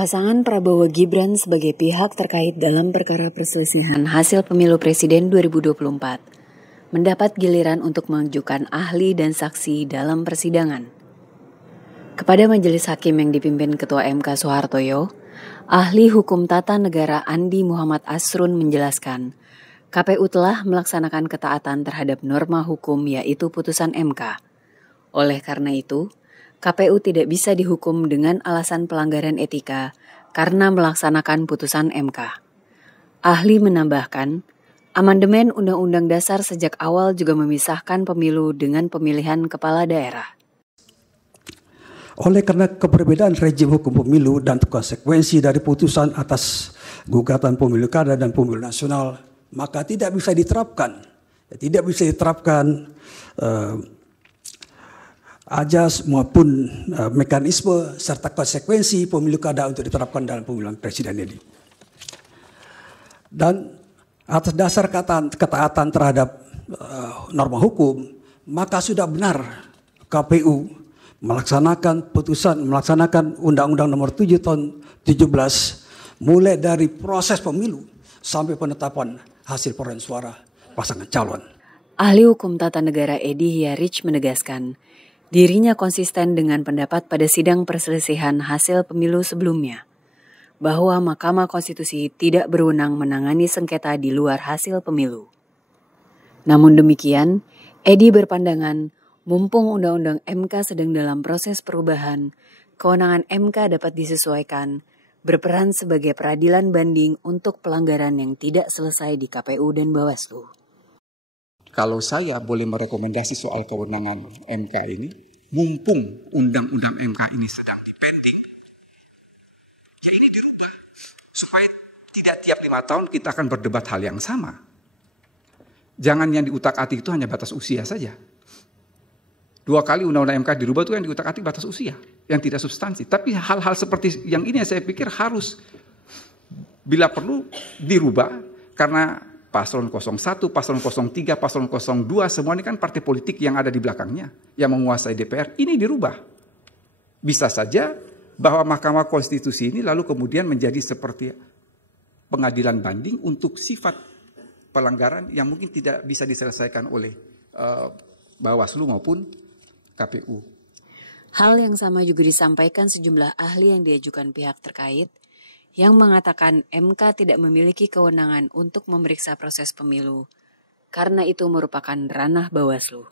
Pasangan Prabowo Gibran sebagai pihak terkait dalam perkara perselisihan hasil pemilu presiden 2024 mendapat giliran untuk mengajukan ahli dan saksi dalam persidangan. Kepada majelis hakim yang dipimpin Ketua MK Soehartoyo, ahli hukum tata negara Andi Muhammad Asrun menjelaskan, KPU telah melaksanakan ketaatan terhadap norma hukum yaitu putusan MK. Oleh karena itu, KPU tidak bisa dihukum dengan alasan pelanggaran etika karena melaksanakan putusan MK. Ahli menambahkan, amandemen Undang-Undang Dasar sejak awal juga memisahkan pemilu dengan pemilihan kepala daerah. Oleh karena keberbedaan rejim hukum pemilu dan konsekuensi dari putusan atas gugatan pemilu kada dan pemilu nasional, maka tidak bisa diterapkan. Ajas maupun mekanisme serta konsekuensi pemilu kada untuk diterapkan dalam pemilihan presiden ini. Dan atas dasar ketaatan terhadap norma hukum, maka sudah benar KPU melaksanakan Undang-Undang Nomor 7 Tahun 17 mulai dari proses pemilu sampai penetapan hasil perolehan suara pasangan calon. Ahli hukum tata negara Edi Hyarich menegaskan, dirinya konsisten dengan pendapat pada sidang perselisihan hasil pemilu sebelumnya, bahwa Mahkamah Konstitusi tidak berwenang menangani sengketa di luar hasil pemilu. Namun demikian, Edi berpandangan, mumpung Undang-Undang MK sedang dalam proses perubahan, kewenangan MK dapat disesuaikan, berperan sebagai peradilan banding untuk pelanggaran yang tidak selesai di KPU dan Bawaslu. Kalau saya boleh merekomendasi soal kewenangan MK ini, mumpung undang-undang MK ini sedang dipending, ya ini dirubah. Supaya tidak tiap 5 tahun kita akan berdebat hal yang sama. Jangan yang diutak-atik itu hanya batas usia saja. 2 kali undang-undang MK dirubah itu yang diutak-atik batas usia, yang tidak substansi. Tapi hal-hal seperti yang ini saya pikir harus, bila perlu, dirubah karena Paslon 01, Paslon 03, Paslon 02, semua ini kan partai politik yang ada di belakangnya, yang menguasai DPR, ini dirubah. Bisa saja bahwa Mahkamah Konstitusi ini lalu kemudian menjadi seperti pengadilan banding untuk sifat pelanggaran yang mungkin tidak bisa diselesaikan oleh Bawaslu maupun KPU. Hal yang sama juga disampaikan sejumlah ahli yang diajukan pihak terkait, yang mengatakan MK tidak memiliki kewenangan untuk memeriksa proses pemilu, karena itu merupakan ranah Bawaslu.